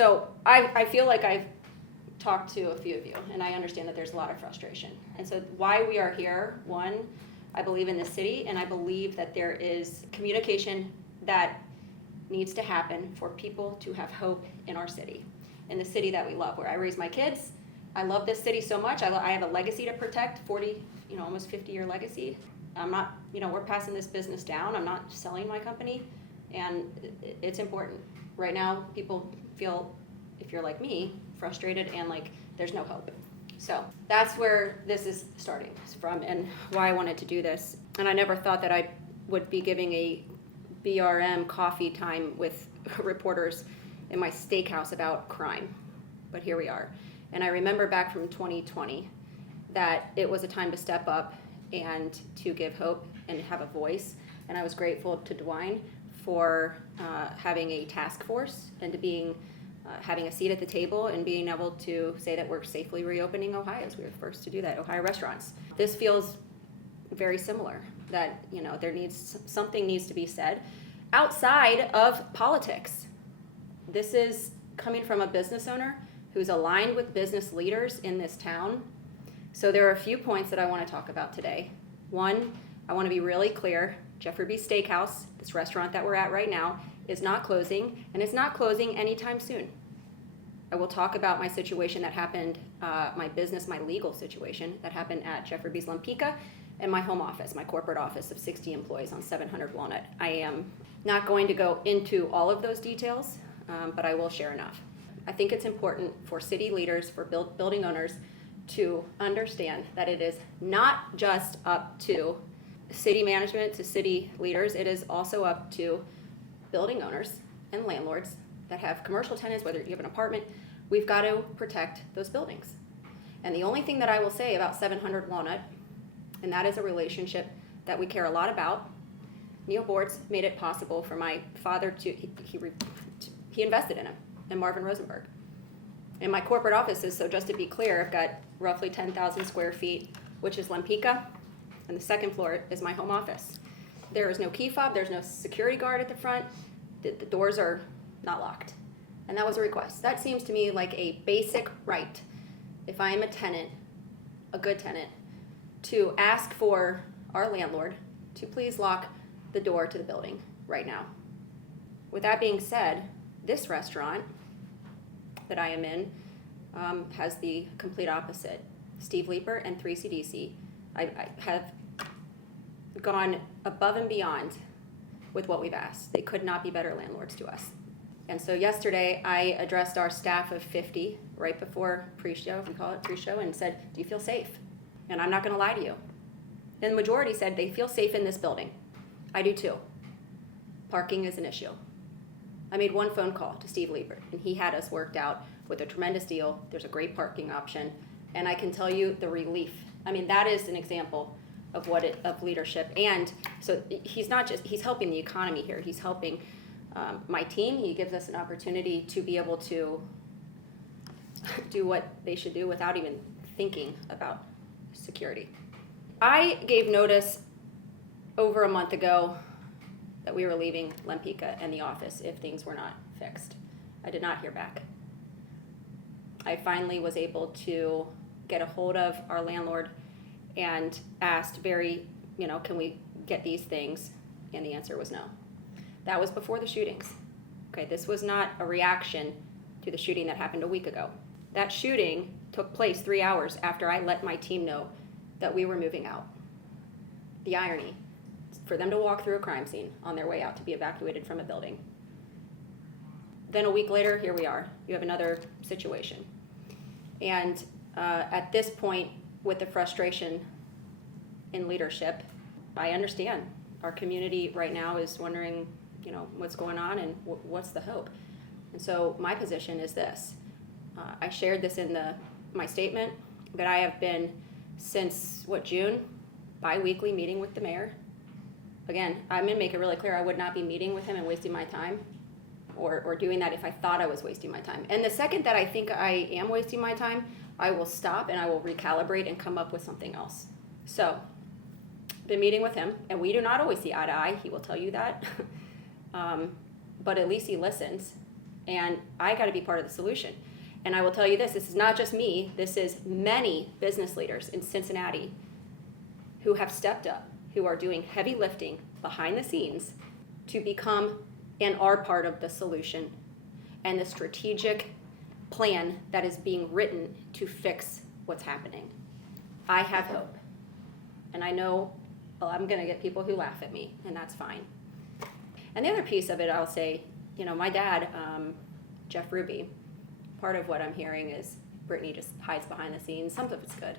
So I feel like I've talked to a few of you, and I understand that there's a lot of frustration. And so why we are here, one, I believe in the city, and I believe that there is communication that needs to happen for people to have hope in our city, in the city that we love, where I raise my kids. I love this city so much. I have a legacy to protect, 40, almost 50-year legacy. I'm not, we're passing this business down. I'm not selling my company, and it's important. Right now, people feel, if you're like me, frustrated and like there's no hope. So that's where this is starting from and why I wanted to do this. And I never thought that I would be giving a BRM coffee time with reporters in my steakhouse about crime. But here we are. And I remember back from 2020 that it was a time to step up and to give hope and have a voice. And I was grateful to Dwayne for having a task force and to having a seat at the table and being able to say that we're safely reopening Ohio's. We were the first to do that, Ohio restaurants. This feels very similar, that something needs to be said outside of politics. This is coming from a business owner who's aligned with business leaders in this town. So there are a few points that I want to talk about today. One, I want to be really clear. Jeff Ruby Steakhouse, this restaurant that we're at right now, is not closing, and it's not closing anytime soon. I will talk about my situation that happened, my legal situation that happened at Jeff Ruby's Lempicka and my home office, my corporate office of 60 employees on 700 Walnut. I am not going to go into all of those details, but I will share enough. I think it's important for city leaders, for building owners, to understand that it is not just up to city management, to city leaders. It is also up to building owners and landlords that have commercial tenants, whether you have an apartment. We've got to protect those buildings. And the only thing that I will say about 700 Walnut, and that is a relationship that we care a lot about. Neil Bortz made it possible for my father he invested in him, and Marvin Rosenberg. And my corporate offices, so just to be clear, I've got roughly 10,000 square feet, which is Lempicka, and the second floor is my home office. There is no key fob, there's no security guard at the front, the doors are not locked. And that was a request. That seems to me like a basic right, if I am a tenant, a good tenant, to ask for our landlord to please lock the door to the building right now. With that being said, this restaurant that I am in has the complete opposite. Steve Leeper and 3CDC, I have gone above and beyond with what we've asked. They could not be better landlords to us. And so yesterday I addressed our staff of 50 right before pre-show, if we call it pre-show, and said, do you feel safe? And I'm not gonna lie to you. And the majority said they feel safe in this building. I do too. Parking is an issue. I made one phone call to Steve Leeper, and he had us worked out with a tremendous deal. There's a great parking option, and I can tell you the relief. I mean, that is an example of of leadership. And so he's helping the economy here. He's helping my team. He gives us an opportunity to be able to do what they should do without even thinking about security. I gave notice over a month ago that we were leaving Lempicka and the office if things were not fixed. I did not hear back. I finally was able to get a hold of our landlord and asked can we get these things? And the answer was no. That was before the shootings. Okay, this was not a reaction to the shooting that happened a week ago. That shooting took place 3 hours after I let my team know that we were moving out. The irony, for them to walk through a crime scene on their way out to be evacuated from a building. Then a week later, here we are. You have another situation. And at this point, with the frustration in leadership, I understand. Our community right now is wondering, what's going on and what's the hope. And so my position is this. I shared this in my statement, but I have been since, June, bi-weekly meeting with the mayor. Again, I'm going to make it really clear I would not be meeting with him and wasting my time or doing that if I thought I was wasting my time. And the second that I think I am wasting my time, I will stop and I will recalibrate and come up with something else. So, been meeting with him, and we do not always see eye to eye. He will tell you that. But at least he listens, And I got to be part of the solution. And I will tell you this is not just me, this is many business leaders in Cincinnati who have stepped up, who are doing heavy lifting behind the scenes to become and are part of the solution and the strategic plan that is being written to fix what's happening. I have hope. And I know, well, I'm going to get people who laugh at me, and that's fine. And the other piece of it, I'll say, my dad, Jeff Ruby, part of what I'm hearing is Britney just hides behind the scenes. Some of it's good.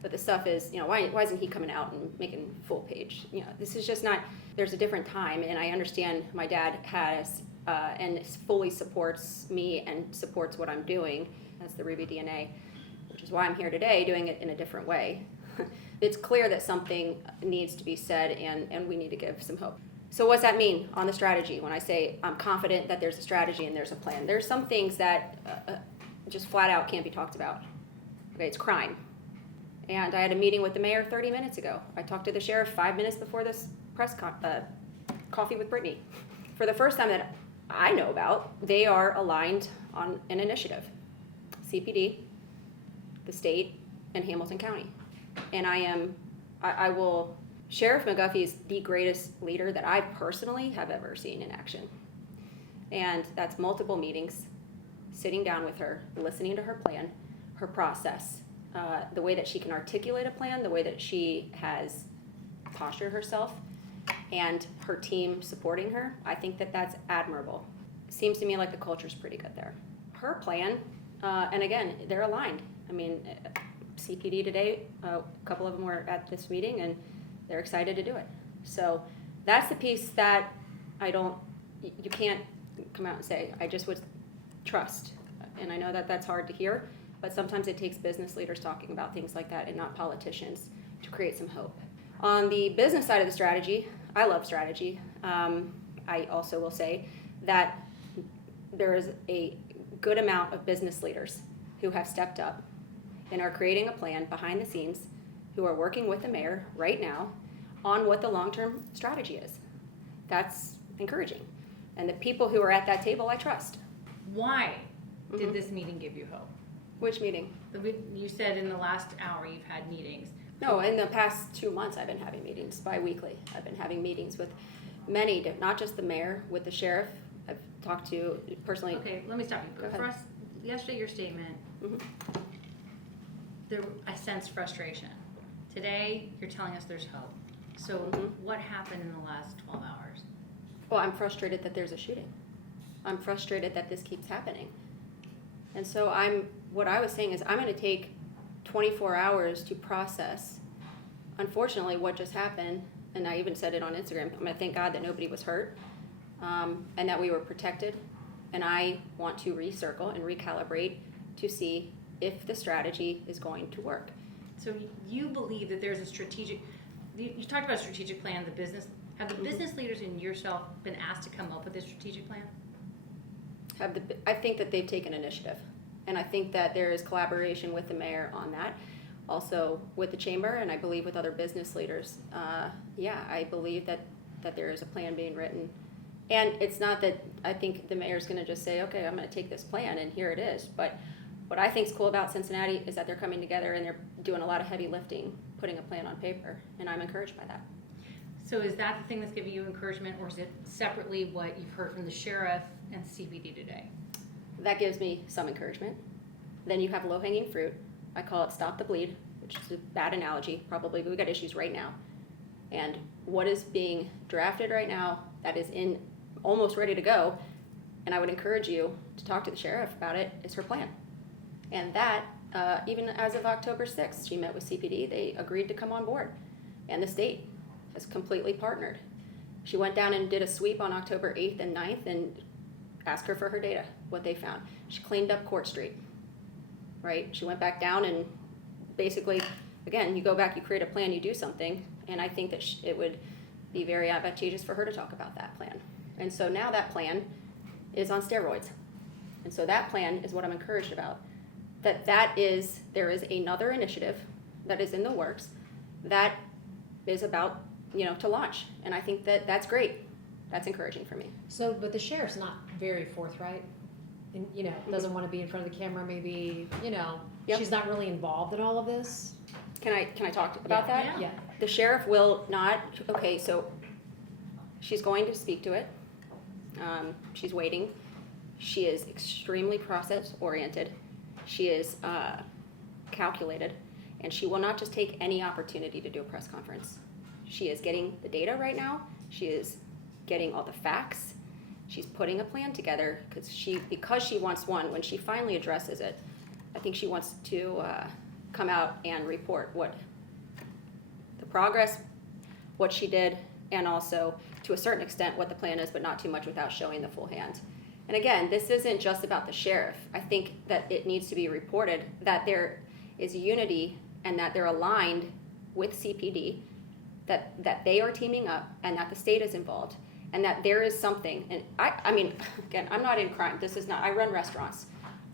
But the stuff is, why isn't he coming out and making full page? This is just not, there's a different time, and I understand my dad has and fully supports me and supports what I'm doing. That's the Ruby DNA, which is why I'm here today doing it in a different way. It's clear that something needs to be said, and we need to give some hope. So what's that mean on the strategy? When I say I'm confident that there's a strategy and there's a plan, there's some things that just flat out can't be talked about. Okay, it's crime. And I had a meeting with the mayor 30 minutes ago. I talked to the sheriff 5 minutes before this press coffee with Britney. For the first time that I know about, they are aligned on an initiative. CPD, the state, and Hamilton County. And Sheriff McGuffey is the greatest leader that I personally have ever seen in action. And that's multiple meetings, sitting down with her, listening to her plan, her process, the way that she can articulate a plan, the way that she has postured herself, and her team supporting her. I think that that's admirable. Seems to me like the culture's pretty good there. Her plan, and again, they're aligned. I mean, CPD today, a couple of them were at this meeting, and they're excited to do it. So that's the piece that you can't come out and say, I just would trust. And I know that that's hard to hear, but sometimes it takes business leaders talking about things like that and not politicians to create some hope. On the business side of the strategy, I love strategy. I also will say that there is a good amount of business leaders who have stepped up and are creating a plan behind the scenes, who are working with the mayor right now on what the long-term strategy is. That's encouraging. And the people who are at that table, I trust. Why did this meeting give you hope? Which meeting? You said in the last hour you've had meetings. No, in the past 2 months I've been having meetings bi-weekly. I've been having meetings with many, not just the mayor, with the sheriff. I've talked to personally. Okay, let me stop you. For us, yesterday your statement, I sense frustration. Today you're telling us there's hope. So what happened in the last 12 hours? Well, I'm frustrated that there's a shooting. I'm frustrated that this keeps happening. And so what I was saying is I'm going to take 24 hours to process, unfortunately, what just happened. And I even said it on Instagram. I'm going to thank God that nobody was hurt and that we were protected. And I want to recircle and recalibrate to see if the strategy is going to work. So you believe that there's a strategic, you talked about a strategic plan, have the business leaders and yourself been asked to come up with a strategic plan? I think that they've taken initiative. And I think that there is collaboration with the mayor on that. Also with the chamber, and I believe with other business leaders. I believe that there is a plan being written. And it's not that I think the mayor's going to just say, okay, I'm going to take this plan and here it is. But what I think is cool about Cincinnati is that they're coming together and they're doing a lot of heavy lifting, putting a plan on paper, and I'm encouraged by that. So is that the thing that's giving you encouragement, or is it separately what you've heard from the sheriff and CPD today? That gives me some encouragement. Then you have low-hanging fruit. I call it stop the bleed, which is a bad analogy, probably, but we've got issues right now. And what is being drafted right now that is in almost ready to go, and I would encourage you to talk to the sheriff about it, is her plan. And that, even as of October 6th, she met with CPD. They agreed to come on board. And the state has completely partnered. She went down and did a sweep on October 8th and 9th and asked her for her data, what they found. She cleaned up Court Street, right? She went back down and basically, again, you go back, you create a plan, you do something. And I think that it would be very advantageous for her to talk about that plan. And so now that plan is on steroids. And so that plan is what I'm encouraged about. There is another initiative that is in the works that is about, to launch. And I think that that's great. That's encouraging for me. So, but the sheriff's not very forthright. and, doesn't want to be in front of the camera, maybe, Yep. she's not really involved in all of this. Can I talk about that? Yeah. Yeah. The sheriff will not, okay, so she's going to speak to it. She's waiting. She is extremely process-oriented. She is calculated, and she will not just take any opportunity to do a press conference. She is getting the data right now. She is getting all the facts. She's putting a plan together because she wants one, when she finally addresses it, I think she wants to come out and report what the progress, what she did, and also to a certain extent what the plan is, but not too much without showing the full hand. And again, this isn't just about the sheriff. I think that it needs to be reported that there is unity and that they're aligned with CPD, that they are teaming up and that the state is involved and that there is something. And I mean, again, I'm not in crime. This is not, I run restaurants.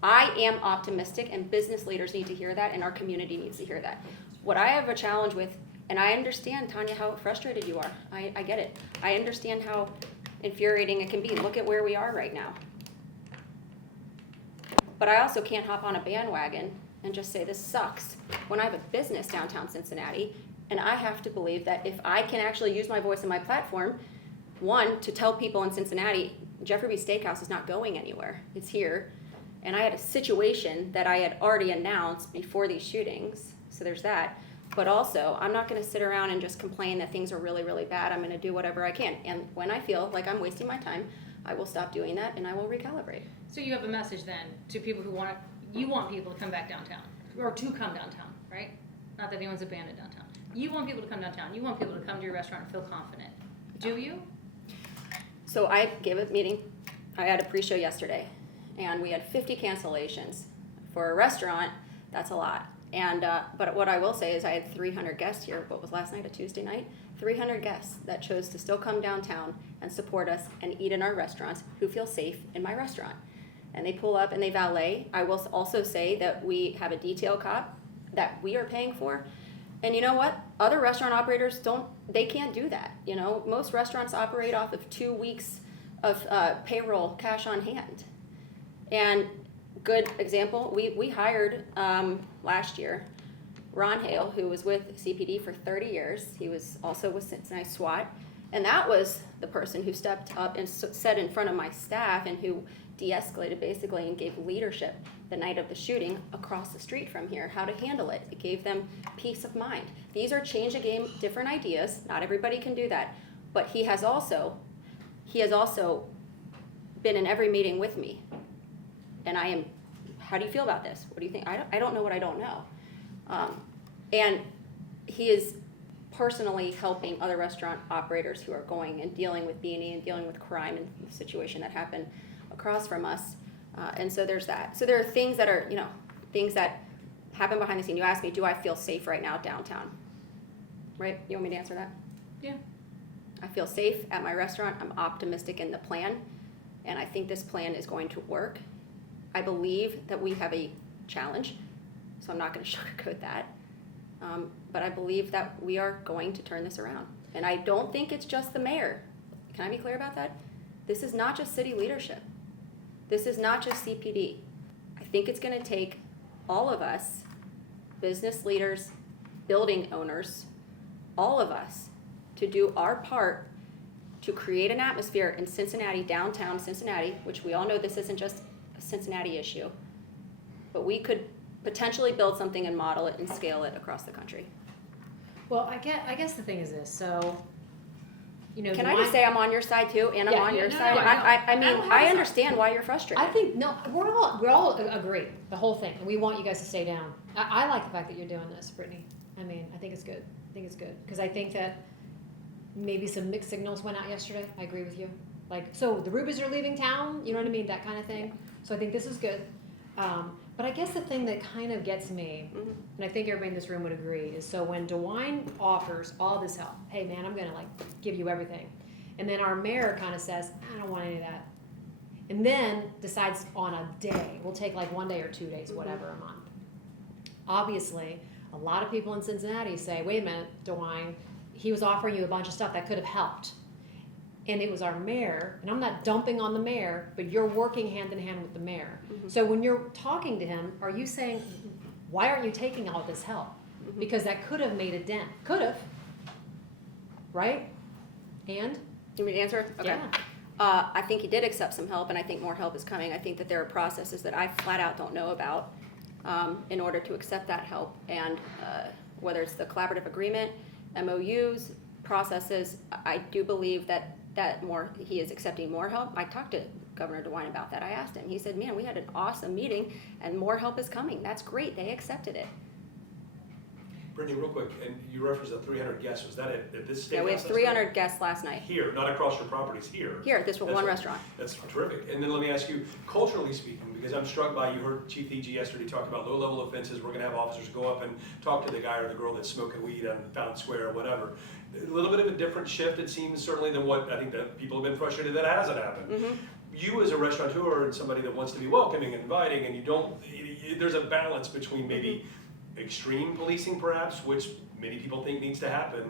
I am optimistic, and business leaders need to hear that, and our community needs to hear that. What I have a challenge with, and I understand, Tanya, how frustrated you are. I get it. I understand how infuriating it can be. Look at where we are right now. But I also can't hop on a bandwagon and just say this sucks when I have a business downtown Cincinnati, and I have to believe that if I can actually use my voice and my platform, one, to tell people in Cincinnati, Jeff Ruby Steakhouse is not going anywhere. It's here. And I had a situation that I had already announced before these shootings, so there's that. But also, I'm not going to sit around and just complain that things are really, really bad. I'm going to do whatever I can. And when I feel like I'm wasting my time, I will stop doing that and I will recalibrate. So you have a message then to people who you want people to come back downtown, or to come downtown, right? Not that anyone's abandoned downtown. You want people to come downtown. You want people to come to your restaurant and feel confident. Do you? So I gave a meeting. I had a pre-show yesterday, and we had 50 cancellations. For a restaurant, that's a lot. And but what I will say is I had 300 guests here. What was last night, a Tuesday night? 300 guests that chose to still come downtown and support us and eat in our restaurants, who feel safe in my restaurant. And they pull up and they valet. I will also say that we have a detail cop that we are paying for. And you know what? Other restaurant operators they can't do that. Most restaurants operate off of 2 weeks of payroll cash on hand. And good example, we hired last year Ron Hale, who was with CPD for 30 years. He was also with Cincinnati SWAT. And that was the person who stepped up and said in front of my staff and who de-escalated basically and gave leadership the night of the shooting across the street from here, how to handle it. It gave them peace of mind. These are change the game, different ideas. Not everybody can do that. But he has also been in every meeting with me. And how do you feel about this? What do you think? I don't know what I don't know. And he is personally helping other restaurant operators who are going and dealing with B&E and dealing with crime and the situation that happened across from us. And so there's that. So there are things that are, things that happen behind the scene. You asked me, do I feel safe right now downtown? Right? You want me to answer that? Yeah. I feel safe at my restaurant. I'm optimistic in the plan. And I think this plan is going to work. I believe that we have a challenge, so I'm not going to sugarcoat that. But I believe that we are going to turn this around. And I don't think it's just the mayor. Can I be clear about that? This is not just city leadership. This is not just CPD. I think it's going to take all of us, business leaders, building owners, all of us, to do our part to create an atmosphere in Cincinnati, downtown Cincinnati, which we all know this isn't just a Cincinnati issue, but we could potentially build something and model it and scale it across the country. Well, I guess the thing is this. So, Can I just say I'm on your side too, and I'm on your side? I mean, I understand why you're frustrated. I think we're all agree the whole thing, and we want you guys to stay down. I like the fact that you're doing this, Brittany. I mean, I think it's good. Because I think that maybe some mixed signals went out yesterday. I agree with you. So the Rubies are leaving town. You know what I mean? That kind of thing. So I think this is good. But I guess the thing that kind of gets me, and I think everybody in this room would agree, is so when DeWine offers all this help, hey man, I'm gonna give you everything, and then our mayor kind of says, I don't want any of that, and then decides on a day, we'll take 1 day or 2 days, whatever, a month. Obviously, a lot of people in Cincinnati say, wait a minute, DeWine, he was offering you a bunch of stuff that could have helped. and it was our mayor, and I'm not dumping on the mayor, but you're working hand in hand with the mayor. Mhm. So when you're talking to him, are you saying, why aren't you taking all this help? Mhm. Because that could have made a dent. Could have. Right? And? You want me to answer? Okay. Yeah. I think he did accept some help, and I think more help is coming. I think that there are processes that I flat out don't know about in order to accept that help. And whether it's the collaborative agreement, MOUs, processes, I do believe that he is accepting more help. I talked to Governor DeWine about that. I asked him. He said, man, we had an awesome meeting, and more help is coming. That's great. They accepted it. Brittany, real quick, and you referenced the 300 guests. Was that at this steakhouse? Yeah, we have 300 guests last night. Here, not across your properties, here. Here, this was That's one right. restaurant. That's terrific. And then let me ask you, culturally speaking, because I'm struck by, you heard Chief E.G. yesterday talk about low-level offenses. We're going to have officers go up and talk to the guy or the girl that's smoking weed on Fountain Square or whatever. A little bit of a different shift, it seems, certainly than what I think that people have been frustrated that hasn't happened. Mhm. You as a restaurateur and somebody that wants to be welcoming and inviting, and you don't, there's a balance between maybe extreme policing perhaps, which many people think needs to happen,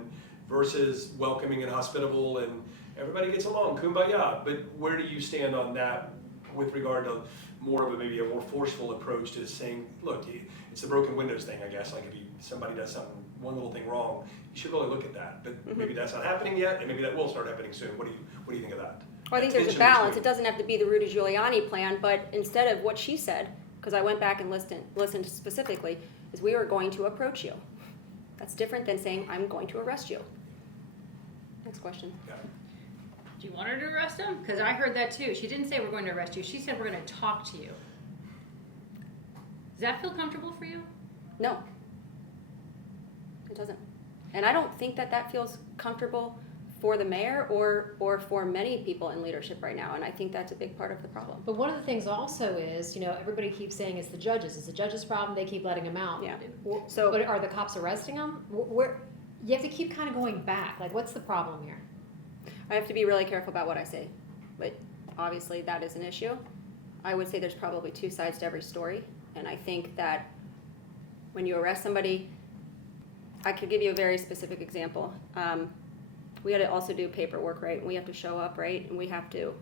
versus welcoming and hospitable and everybody gets along, kumbaya. But where do you stand on that with regard to more of maybe a more forceful approach to saying, look, it's the broken windows thing, I guess. Like if somebody does something, one little thing wrong, you should really look at that. But maybe that's not happening yet, and maybe that will start happening soon. What do you think of that? Well, I think there's a Tension balance. between- It doesn't have to be the Rudy Giuliani plan, but instead of what she said, because I went back and listened specifically, is we are going to approach you. That's different than saying, I'm going to arrest you. Next question. Yeah. Do you want her to arrest him? Because I heard that too. She didn't say we're going to arrest you. She said we're going to talk to you. Does that feel comfortable for you? No, it doesn't. And I don't think that feels comfortable for the mayor or for many people in leadership right now. And I think that's a big part of the problem. But one of the things also is, everybody keeps saying it's the judges. It's the judges' problem. They keep letting them out. Yeah. So, but are the cops arresting them? Where you have to keep kind of going back. Like, what's the problem here? I have to be really careful about what I say, but obviously that is an issue. I would say there's probably two sides to every story, and I think that when you arrest somebody, I could give you a very specific example. We had to also do paperwork, right? We have to show up, right? And we have to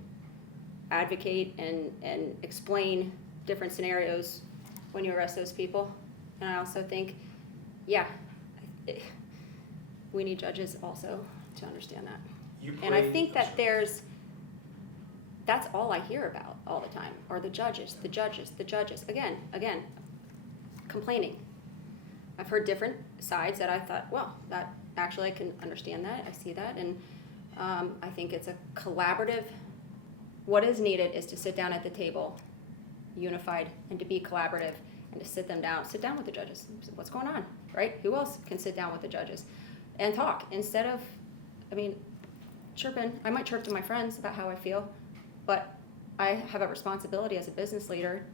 advocate and explain different scenarios when you arrest those people. And I also think, we need judges also to understand that. And I think that that's all I hear about all the time, are the judges. Again, complaining. I've heard different sides that I thought, well, that actually I can understand that, I see that, and I think it's a collaborative. What is needed is to sit down at the table, unified, and to be collaborative, and to sit down with the judges. What's going on, right? Who else can sit down with the judges and talk instead of, chirping? I might chirp to my friends about how I feel, but I have a responsibility as a business leader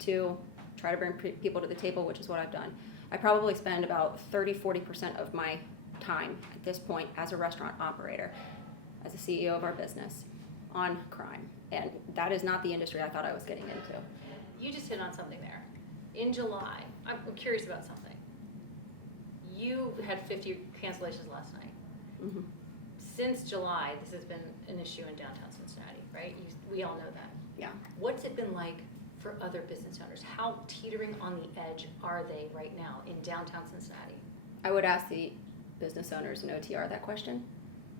to try to bring people to the table, which is what I've done. I probably spend about 30-40% of my time at this point as a restaurant operator, as a CEO of our business, on crime. And that is not the industry I thought I was getting into. You just hit on something there. In July, I'm curious about something. You had 50 cancellations last night. Mm-hmm. Since July, this has been an issue in downtown Cincinnati, right? We all know that. Yeah. What's it been like for other business owners? How teetering on the edge are they right now in downtown Cincinnati? I would ask the business owners in OTR that question,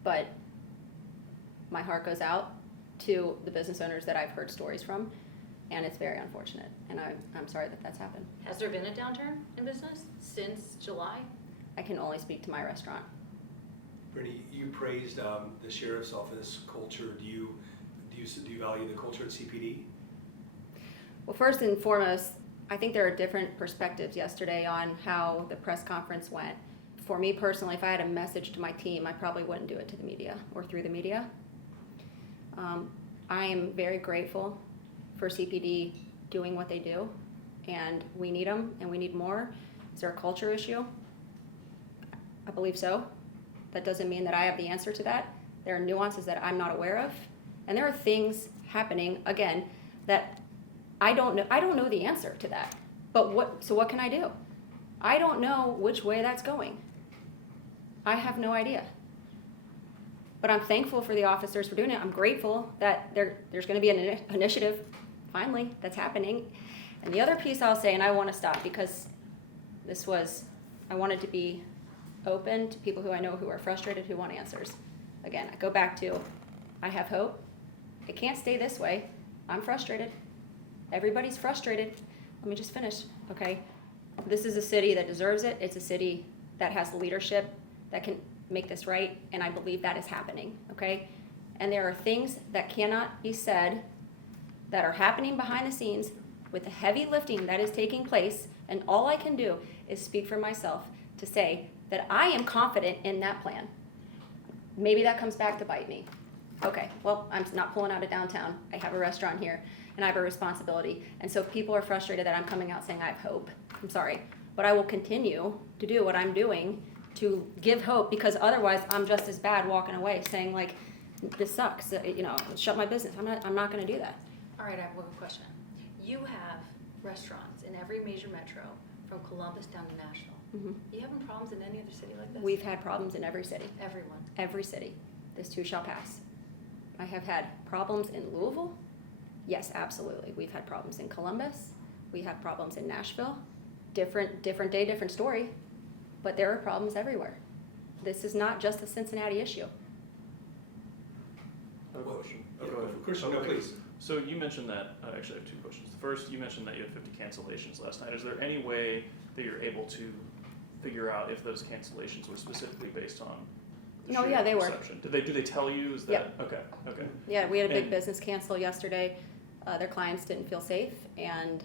but my heart goes out to the business owners that I've heard stories from, and it's very unfortunate, and I'm sorry that that's happened. Has there been a downturn in business since July? I can only speak to my restaurant. Brittany, you praised the sheriff's office culture. Do you value the culture at CPD? Well, first and foremost, I think there are different perspectives yesterday on how the press conference went. For me personally, if I had a message to my team, I probably wouldn't do it to the media or through the media. I am very grateful for CPD doing what they do, and we need them, and we need more. Is there a culture issue? I believe so. That doesn't mean that I have the answer to that. There are nuances that I'm not aware of, and there are things happening, again, that I don't know the answer to that. But what can I do? I don't know which way that's going. I have no idea. But I'm thankful for the officers for doing it. I'm grateful that there's gonna be an initiative, finally, that's happening. And the other piece I'll say, and I wanna stop because I wanted to be open to people who I know who are frustrated, who want answers. Again, I go back to, I have hope. It can't stay this way. I'm frustrated. Everybody's frustrated. Let me just finish, okay? This is a city that deserves it. It's a city that has leadership that can make this right, and I believe that is happening, okay? And there are things that cannot be said that are happening behind the scenes with the heavy lifting that is taking place, and all I can do is speak for myself to say that I am confident in that plan. Maybe that comes back to bite me. Okay, well, I'm not pulling out of downtown. I have a restaurant here, and I have a responsibility. And so if people are frustrated that I'm coming out saying I have hope, I'm sorry. But I will continue to do what I'm doing to give hope, because otherwise I'm just as bad walking away saying like, this sucks, shut my business. I'm not gonna do that. All right, I have one question. You have restaurants in every major metro, from Columbus down to Nashville. Mhm. You having problems in any other city like this? We've had problems in every city. Everyone. Every city. This too shall pass. I have had problems in Louisville. Yes, absolutely. We've had problems in Columbus. We have problems in Nashville. Different day, different story. But there are problems everywhere. This is not just a Cincinnati issue. I have a question. Yeah, Go ahead. Christian, no, Okay. please. So you mentioned that, actually I have two questions. First, you mentioned that you had 50 cancellations last night. Is there any way that you're able to figure out if those cancellations were specifically based on the No, yeah, shooting they were. reception? Do they tell you? Is that, Yep. Okay. Yeah, we had a big And- business cancel yesterday. Their clients didn't feel safe, and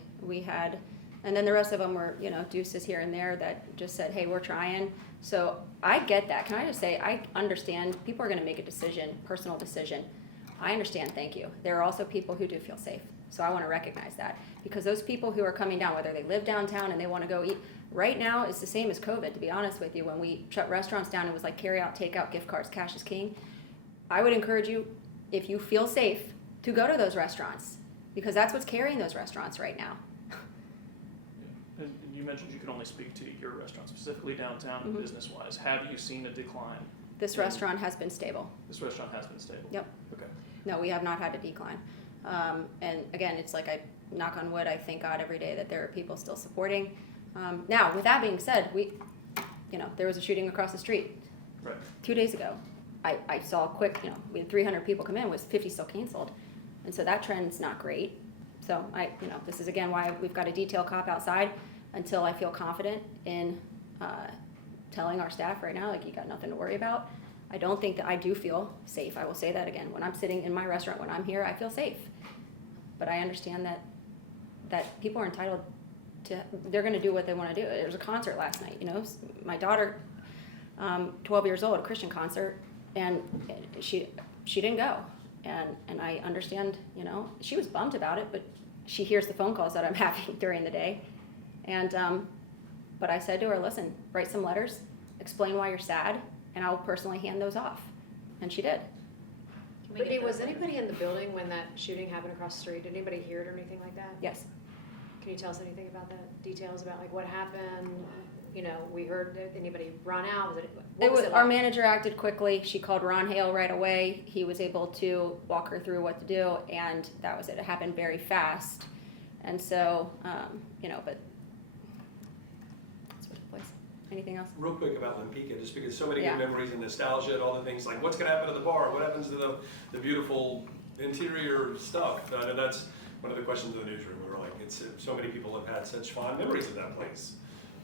and then the rest of them were, deuces here and there that just said, hey, we're trying. So I get that. Can I just say, I understand people are gonna make a decision, personal decision. I understand, thank you. There are also people who do feel safe. So I wanna recognize that. Because those people who are coming down, whether they live downtown and they wanna go eat, right now it's the same as COVID, to be honest with you. When we shut restaurants down, it was like carry out, take out, gift cards, cash is king. I would encourage you, if you feel safe, to go to those restaurants. Because that's what's carrying those restaurants right now. And you mentioned you could only speak to your restaurant, specifically downtown and Mhm. business-wise. Have you seen a decline? This restaurant has been stable. This restaurant has been stable? Yep. Okay. No, we have not had a decline. And again, it's like I knock on wood, I thank God every day that there are people still supporting. Now, with that being said, there was a shooting across the street Right. 2 days ago. I saw a quick, we had 300 people come in, was 50 still canceled. And so that trend's not great. So this is again why we've got a detail cop outside until I feel confident in telling our staff right now, like, you got nothing to worry about. I don't think that I do feel safe. I will say that again. When I'm sitting in my restaurant, when I'm here, I feel safe. But I understand that people are entitled to, they're gonna do what they wanna do. There was a concert last night, my daughter, 12 years old, a Christian concert, and she didn't go. And I understand, she was bummed about it, but she hears the phone calls that I'm having during the day. And, but I said to her, listen, write some letters, explain why you're sad, and I'll personally hand those off. And she did. Brittany, was anybody in the building when that shooting happened across the street? Did anybody hear it or anything like that? Yes. Can you tell us anything about that? Details about like what happened? We heard anybody run out. What was it Our like? manager acted quickly. She called Ron Hale right away. He was able to walk her through what to do, and that was it. It happened very fast. And so, but that's what took place. Anything else? Real quick about Limpica, just because so many Yeah. good memories and nostalgia and all the things, like what's gonna happen to the bar? What happens to the beautiful interior stuff? And that's one of the questions in the newsroom. We were like, so many people have had such fond memories of that place.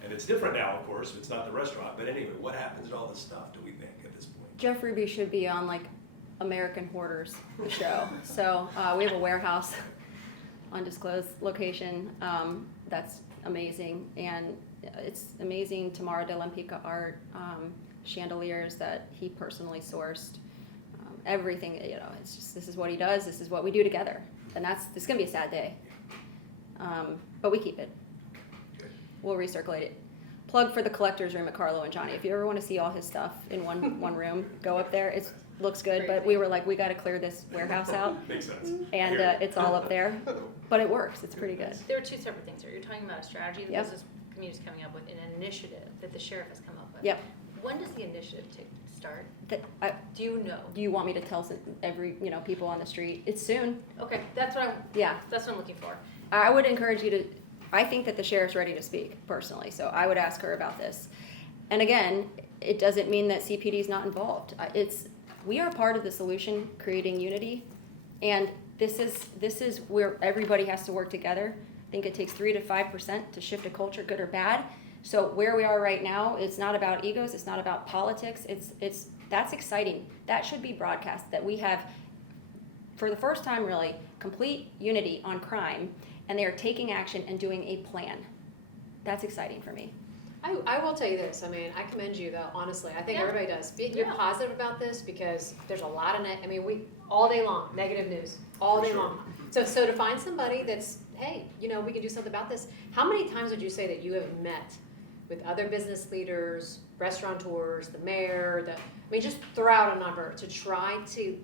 And it's different now, of course, it's not the restaurant, but anyway, what happens to all this stuff, do we think, at this point? Jeff Ruby should be on like American Hoarders, the show. So we have a warehouse, undisclosed location, that's amazing. And it's amazing Tamara de Limpica art, chandeliers that he personally sourced, everything, it's just, this is what he does, this is what we do together. And this is gonna be a sad day. But we keep it. We'll recirculate it. Plug for the collector's room at Carlo and Johnny. If you ever want to see all his stuff in one room, go up there. It looks good, but we were like, we got to clear this warehouse out, Makes sense. and it's all up there. But it works. It's pretty good. There are two separate things here. You're talking about a strategy the Yep. business community is coming up with, and an initiative that the sheriff has come up with. Yep. When does the initiative start? Do you want me to tell every, people on the street? It's soon. Okay, that's what I'm looking for. I would encourage you to, I think that the sheriff's ready to speak personally, so I would ask her about this. And again, it doesn't mean that CPD is not involved. We are part of the solution, creating unity, and this is where everybody has to work together. I think it takes 3 to 5% to shift a culture, good or bad. So where we are right now, it's not about egos, it's not about politics, that's exciting. That should be broadcast, that we have, for the first time really, complete unity on crime, and they are taking action and doing a plan. That's exciting for me. I will tell you this, I mean, I commend you though, honestly, I think Yeah. everybody does. You're Yeah. positive about this because there's a lot of, we, all day long, negative news, all For day sure. long. So to find somebody that's, hey, we can do something about this. How many times would you say that you have met with other business leaders, restaurateurs, the mayor, just throw out a number to try to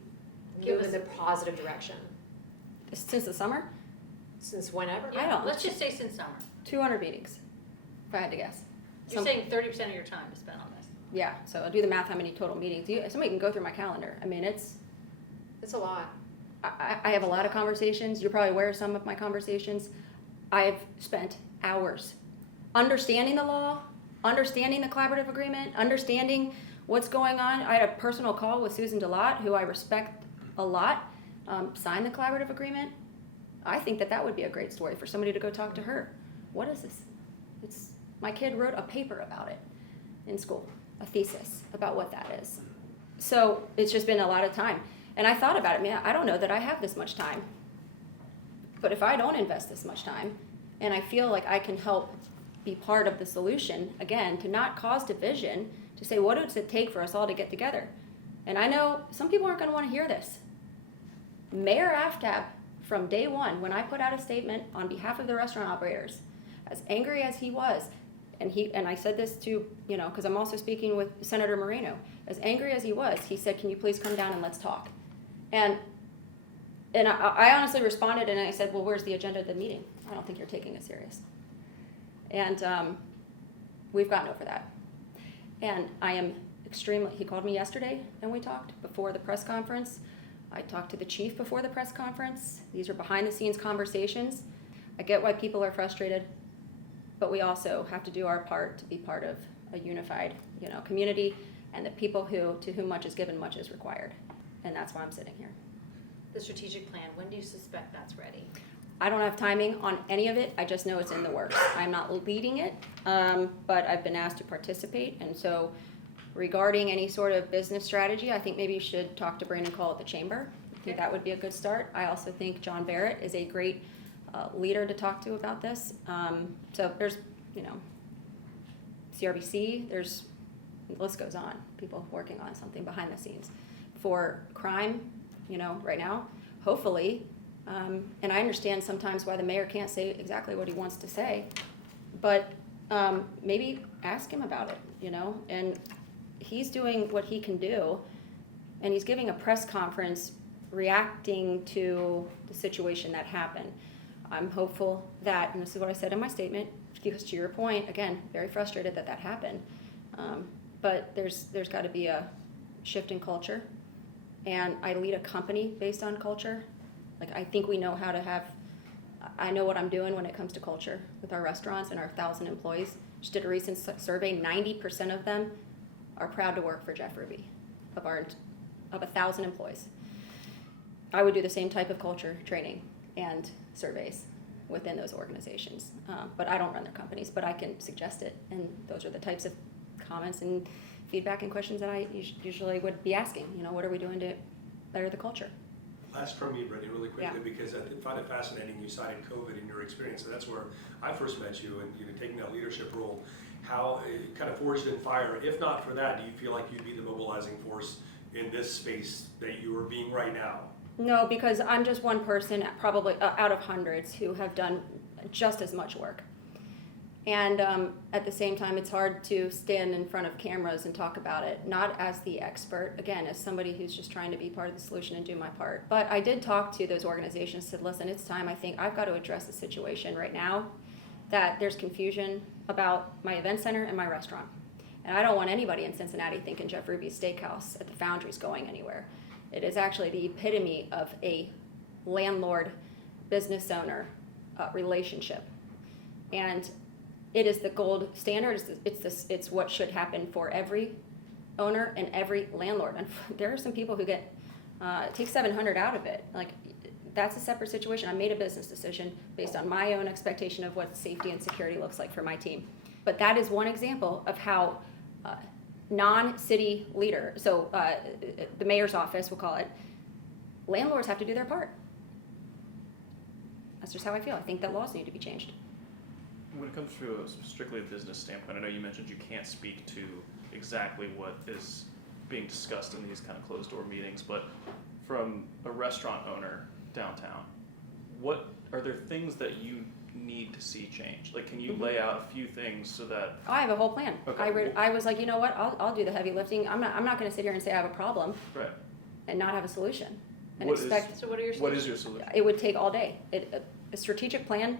Give move us- in the positive direction? Since the summer, Since whenever? I don't- Let's just say since summer. 200 meetings, if I had to guess. You're saying 30% of your time is spent on this. Yeah, so I'll do the math, how many total meetings. Somebody can go through my calendar. It's a lot. I have a lot of conversations. You're probably aware of some of my conversations. I've spent hours understanding the law, understanding the collaborative agreement, understanding what's going on. I had a personal call with Susan DeLotte, who I respect a lot, signed the collaborative agreement. I think that would be a great story for somebody to go talk to her. What is this? My kid wrote a paper about it in school, a thesis about what that is. So it's just been a lot of time. And I thought about it, man, I don't know that I have this much time. But if I don't invest this much time, and I feel like I can help be part of the solution, again, to not cause division, to say, what does it take for us all to get together? And I know some people aren't gonna wanna hear this. Mayor Aftab, from day one, when I put out a statement on behalf of the restaurant operators, as angry as he was, and I said this to, because I'm also speaking with Senator Moreno, as angry as he was, he said, can you please come down and let's talk? And I honestly responded and I said, well, where's the agenda of the meeting? I don't think you're taking it serious. And we've gotten over that. And I am he called me yesterday and we talked before the press conference. I talked to the chief before the press conference. These are behind the scenes conversations. I get why people are frustrated, but we also have to do our part to be part of a unified, community, and the people to whom much is given, much is required. And that's why I'm sitting here. The strategic plan, when do you suspect that's ready? I don't have timing on any of it. I just know it's in the works. I'm not leading it, but I've been asked to participate. And so regarding any sort of business strategy, I think maybe you should talk to Brandon Cole at the chamber. I think that would be a good start. I also think John Barrett is a great leader to talk to about this. So there's, CRBC, the list goes on. People working on something behind the scenes. For crime, right now, hopefully, and I understand sometimes why the mayor can't say exactly what he wants to say, but maybe ask him about it, and he's doing what he can do, and he's giving a press conference reacting to the situation that happened. I'm hopeful that, and this is what I said in my statement, because to your point, again, very frustrated that happened, but there's got to be a shift in culture, and I lead a company based on culture. Like, I think we know how to I know what I'm doing when it comes to culture with our restaurants and our 1,000 employees. Just did a recent survey, 90% of them are proud to work for Jeff Ruby, of 1,000 employees. I would do the same type of culture training and surveys within those organizations. But I don't run their companies, but I can suggest it. And those are the types of comments and feedback and questions that I usually would be asking. What are we doing to better the culture? Last from you, Brittany, really quickly, because I find it fascinating you cited COVID in your experience, and that's where I first met you, and taking that leadership role, how it kind of forged in fire. If not for that, do you feel like you'd be the mobilizing force in this space that you are being right now? No, because I'm just one person, probably out of hundreds, who have done just as much work. And at the same time, it's hard to stand in front of cameras and talk about it, not as the expert, again, as somebody who's just trying to be part of the solution and do my part. But I did talk to those organizations, said, listen, it's time. I think I've got to address the situation right now, that there's confusion about my event center and my restaurant. And I don't want anybody in Cincinnati thinking Jeff Ruby's Steakhouse at the Foundry is going anywhere. It is actually the epitome of a landlord business owner relationship, and it is the gold standard. It's what should happen for every owner and every landlord. And there are some people who get take $700 out of it. Like, that's a separate situation. I made a business decision based on my own expectation of what safety and security looks like for my team. But that is one example of how non-city leader, so the mayor's office, we'll call it, landlords have to do their part. That's just how I feel. I think that laws need to be changed. When it comes to strictly a business standpoint, I know you mentioned you can't speak to exactly what is being discussed in these kind of closed door meetings, but from a restaurant owner downtown, what are there things that you need to see change? Like, can you lay out a few things so that I have a whole plan. Okay. I was like, you know what? I'll do the heavy lifting. I'm not going to sit here and say I have a problem right? and not have a solution and What is- expect So what are your What solutions? is your solution? it would take all day. A strategic plan.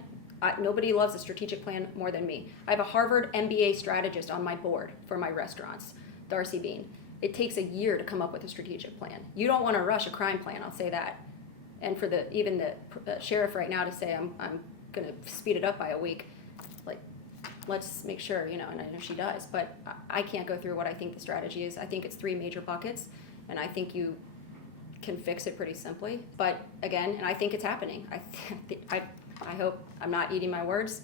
Nobody loves a strategic plan more than me. I have a Harvard MBA strategist on my board for my restaurants, Darcy Bean. It takes a year to come up with a strategic plan. You don't want to rush a crime plan. I'll say that. And for even the sheriff right now to say I'm going to speed it up by a week, like, let's make sure, and I know she does, but I can't go through what I think the strategy is. I think it's 3 major buckets, and I think you can fix it pretty simply. But again, and I think it's happening. I hope I'm not eating my words,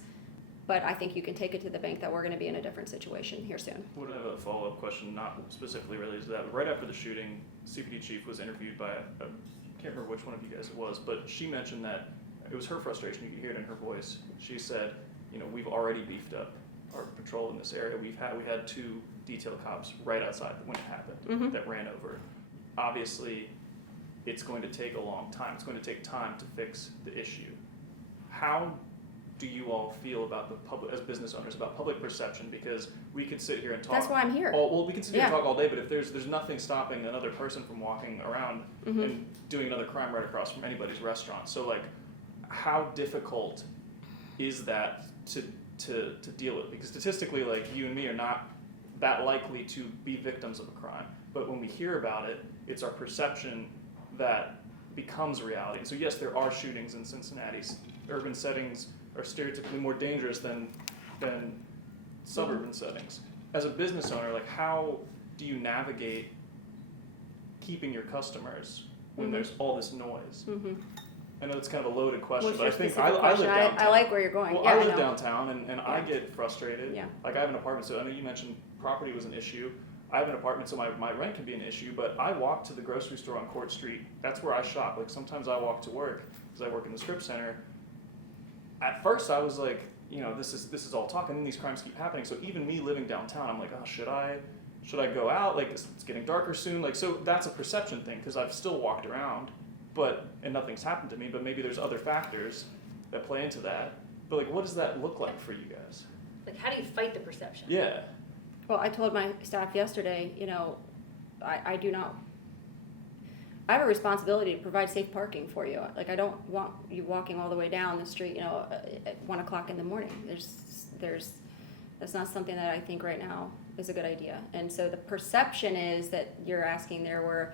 but I think you can take it to the bank that we're going to be in a different situation here soon. Would have a follow-up question, not specifically related to that, but right after the shooting, CPD chief was interviewed by I can't remember which one of you guys it was, but she mentioned that it was her frustration. You could hear it in her voice. She said, we've already beefed up our patrol in this area. We had 2 detail cops right outside when it happened that ran over. Obviously, it's going to take a long time. It's going to take time to fix the issue. How do you all feel about the public, as business owners, about public perception? Because we could sit here and talk. That's why I'm here. We can sit here and talk all day, but if there's nothing stopping another person from walking around and doing another crime right across from anybody's restaurant. So, like, how difficult is that to deal with? Because statistically, like, you and me are not that likely to be victims of a crime. But when we hear about it, it's our perception that becomes reality. So yes, there are shootings in Cincinnati. Urban settings are stereotypically more dangerous than suburban settings. As a business owner, like, how do you navigate keeping your customers when there's all this noise? I know it's kind of a loaded question, What's but I your think specific I live question? downtown. I like where you're going. Well, Yeah, I I live know. downtown, and I get frustrated. Yeah. Like, I have an apartment, so I know you mentioned property was an issue. I have an apartment, so my rent can be an issue, but I walk to the grocery store on Court Street. That's where I shop. Like, sometimes I walk to work, because I work in the Scripps Center. At first, I was like, this is all talk, and then these crimes keep happening. So even me living downtown, I'm like, oh, should I go out? Like, it's getting darker soon. Like, so that's a perception thing, because I've still walked around, and nothing's happened to me, but maybe there's other factors that play into that. But, like, what does that look like for you guys? Like, how do you fight the perception? Yeah. Well, I told my staff yesterday, I do not. I have a responsibility to provide safe parking for you. Like, I don't want you walking all the way down the street, at 1 o'clock in the morning. That's not something that I think right now is a good idea. And so the perception is that you're asking there were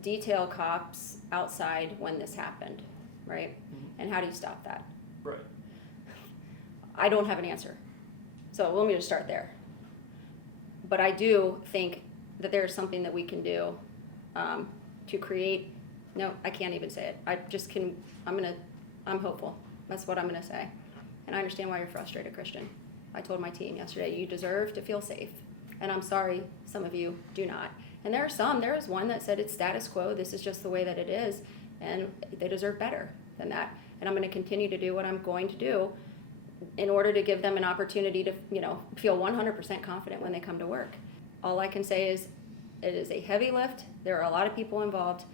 detail cops outside when this happened, right? And how do you stop that? Right. I don't have an answer. So let me just start there. But I do think that there's something that we can do to create. No, I can't even say it. I just can. I'm hopeful. That's what I'm gonna say. And I understand why you're frustrated, Christian. I told my team yesterday, you deserve to feel safe. And I'm sorry, some of you do not. And there is one that said it's status quo. This is just the way that it is. And they deserve better than that. And I'm gonna continue to do what I'm going to do in order to give them an opportunity to, feel 100% confident when they come to work. All I can say is it is a heavy lift. There are a lot of people involved.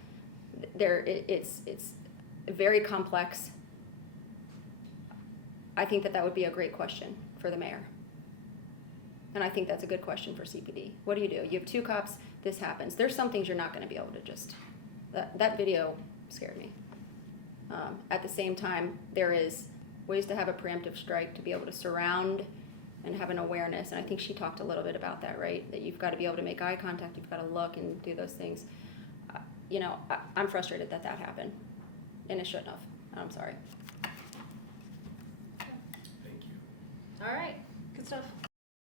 It's very complex. I think that would be a great question for the mayor. And I think that's a good question for CPD. What do? You have 2 cops, this happens. There's some things you're not gonna be able to just, that video scared me. At the same time, there is ways to have a preemptive strike to be able to surround and have an awareness. And I think she talked a little bit about that, right? That you've got to be able to make eye contact, you've got to look and do those things. You know, I'm frustrated that happened, and it shouldn't have. I'm sorry. Thank you. All right, good stuff.